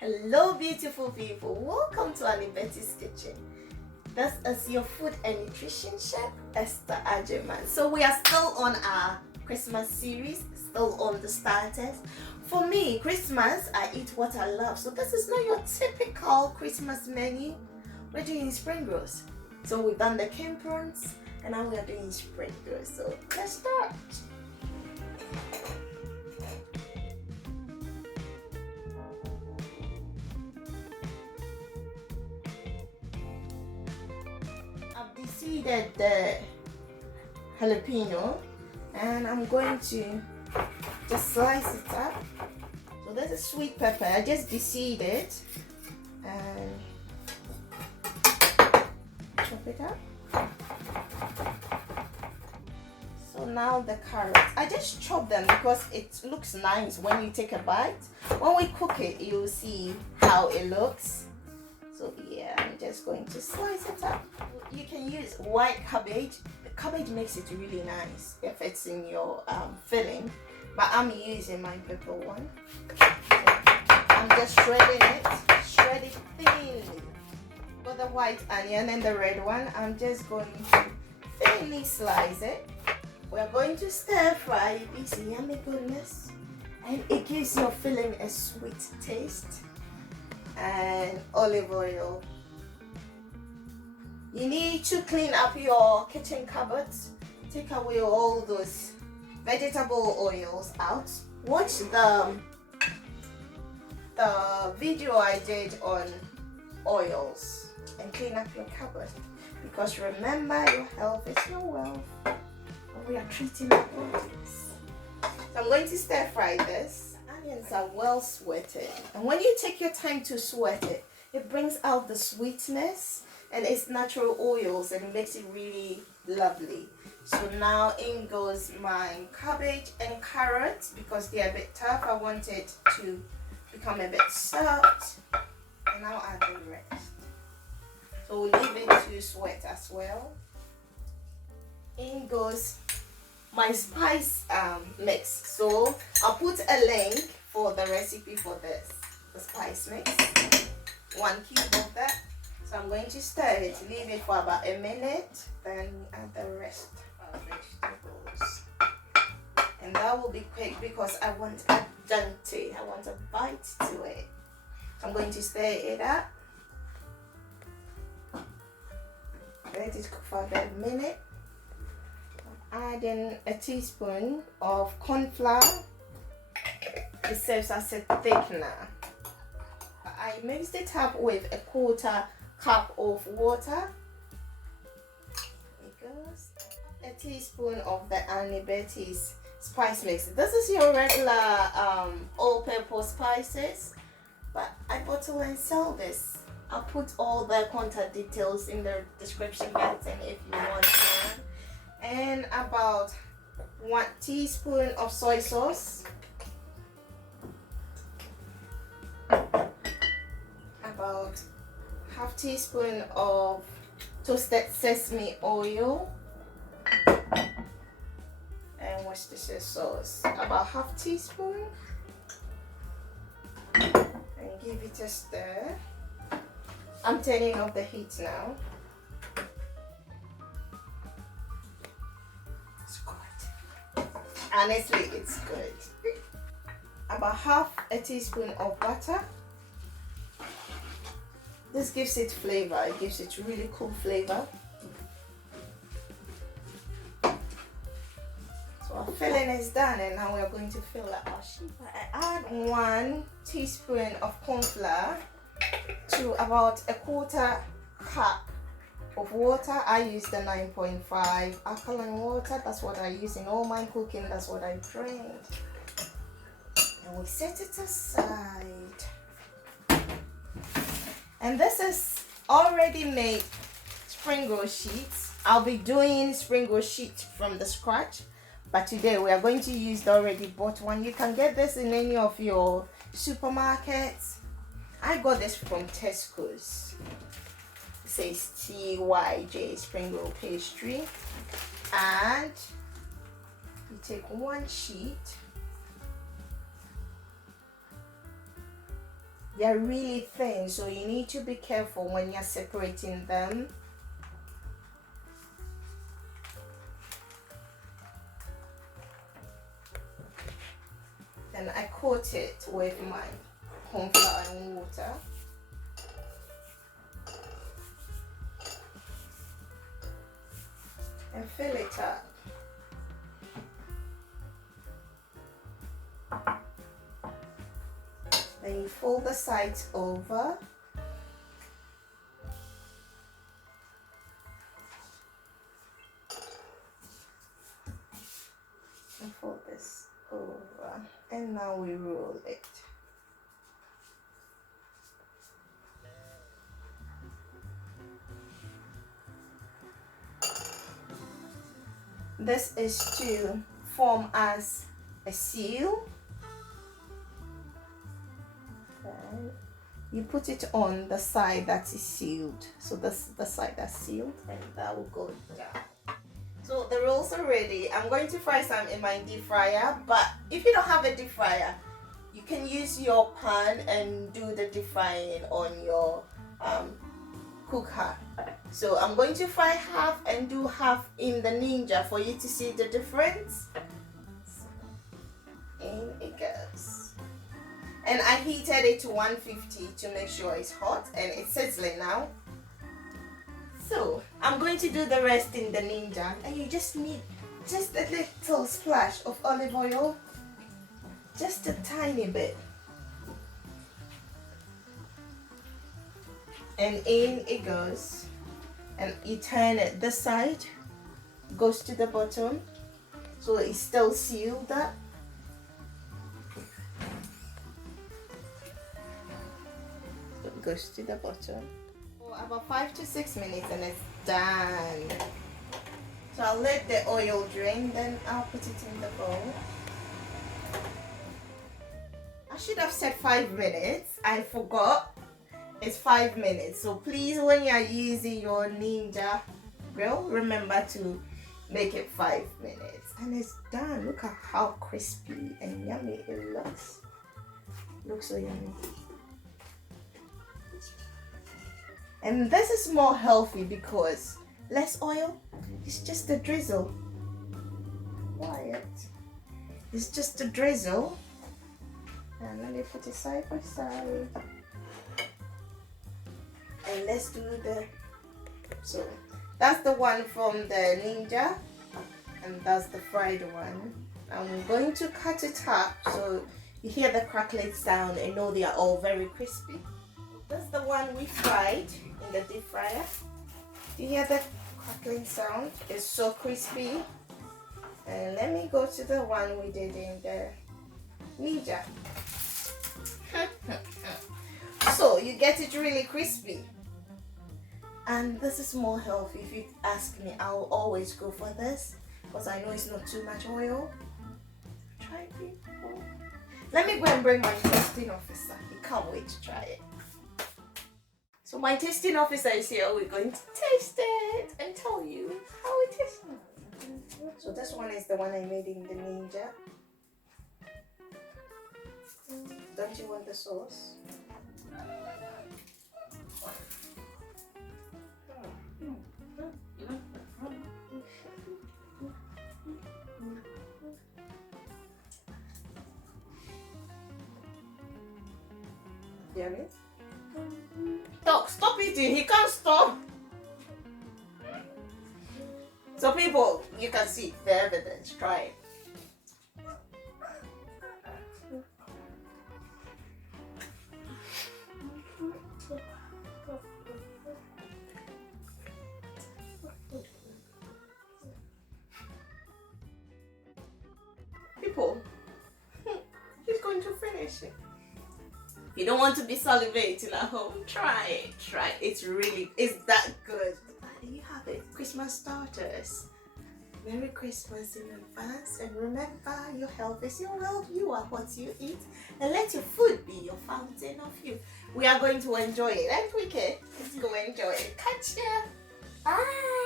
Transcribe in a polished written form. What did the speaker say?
Hello beautiful people, welcome to AnneBetty's kitchen. This is your food and nutrition chef, Esther Ajeman. So we are still on our Christmas series, still on the starters. For me, Christmas, I eat what I love. So this is not your typical Christmas menu. We're doing spring rolls. So we've done the cane prawns and now we are doing spring rolls. So let's start. I've deseeded the jalapeno and I'm going to just slice it up. So this is sweet pepper. I just deseed it and chop it up. So now the carrots. I just chop them because it looks nice when you take a bite. When we cook it, you'll see how it looks. So yeah, I'm just going to slice it up. You can use white cabbage. The cabbage makes it really nice if it's in your filling. But I'm using my pepper one. So I'm just shredding it thinly. For the white onion and the red one, I'm just going to thinly slice it. We're going to stir fry this yummy goodness. And it gives your filling a sweet taste. And olive oil. You need to clean up your kitchen cupboards. Take away all those vegetable oils out. Watch the video I did on oils and clean up your cupboard, because remember, your health is your wealth and we are treating our bodies. So I'm going to stir fry this. Onions are well sweated, and when you take your time to sweat it, it brings out the sweetness and its natural oils and it makes it really lovely. So now in goes my cabbage and carrots, because they're a bit tough. I want it to become a bit soft, and I'll add the rest. So we'll leave it to sweat as well. In goes my spice mix. So I'll put a link for the recipe for this, the spice mix. 1 cube of that. So I'm going to stir it, leave it for about a minute, then add the rest of vegetables. And that will be quick because I want a dente, I want a bite to it. I'm going to stir it up. Let it cook for about a minute. Adding a teaspoon of corn flour. It serves as a thickener. I mixed it up with a 1/4 cup of water. It goes. A teaspoon of the AnneBetty's spice mix. This is your regular all-purpose spices, but I bottle and sell this. I'll put all the contact details in the description box, and if you want one. And about 1 teaspoon of soy sauce, about 1/2 teaspoon of toasted sesame oil, and Worcestershire sauce, about 1/2 teaspoon, and give it a stir. I'm turning off the heat now. Honestly, it's good. About 1/2 teaspoon of butter. This gives it flavor. It gives it really cool flavor. So our filling is done, and now we are going to fill up our sheet. I add 1 teaspoon of corn flour to about a 1/4 cup of water. I use the 9.5 alkaline water. That's what I use in all my cooking. That's what I drink. And we set it aside. And this is already made spring roll sheets. I'll be doing spring roll sheets from the scratch, but today we are going to use the already bought one. You can get this in any of your supermarkets. I got this from Tesco's. It says TYJ spring roll pastry, and you take 1 sheet They're really thin, so you need to be careful when you're separating them. Then I coat it with my corn flour and water. And fill it up. Then you fold the sides over. And fold this over. And now we roll it. This is to form as a seal. Okay. You put it on the side that is sealed. So this is the side that's sealed, and that will go down. So the rolls are ready. I'm going to fry some in my deep fryer, but if you don't have a deep fryer, you can use your pan and do the deep frying on your cooker. So I'm going to fry half and do half in the Ninja for you to see the difference. In it goes. And I heated it to 150 to make sure it's hot, and it's sizzling now. So I'm going to do the rest in the Ninja, and you just need just a little splash of olive oil, just a tiny bit. And in it goes. And you turn it this side, goes to the bottom, so it's still sealed up. So it goes to the bottom. For about 5 to 6 minutes and it's done. So I'll let the oil drain, then I'll put it in the bowl. I should have said 5 minutes, I forgot. It's 5 minutes, so please, when you are using your Ninja grill, remember to make it 5 minutes. And it's done. Look at how crispy and yummy it looks. Looks so yummy. And this is more healthy because less oil. It's just a drizzle. Quiet. It's just a drizzle. And let me put it side by side. And let's do the, so that's the one from the Ninja, and that's the fried one. I'm going to cut it up so you hear the crackling sound and know they are all very crispy. That's the one we fried in the deep fryer. Do you hear the crackling sound? It's so crispy. And let me go to the one we did in the Ninja. So you get it really crispy. And this is more healthy. If you ask me, I'll always go for this because I know it's not too much oil. Try it, people. Let me go and bring my tasting officer. He can't wait to try it. So my tasting officer is here. We're going to taste it and tell you how it is. So this one is the one I made in the Ninja. Don't you want the sauce? Yummy. Stop eating. He can't stop. So people, you can see the evidence. Try it. People, he's going to finish it. If you don't want to be salivating at home, try it. Try it. It's that good. There you have it. Christmas starters. Merry Christmas in advance, and remember, your health is your wealth. You are what you eat, and let your food be your fountain of youth. We are going to enjoy it, aren't we, kid? Let's go enjoy it. Catch ya. Bye.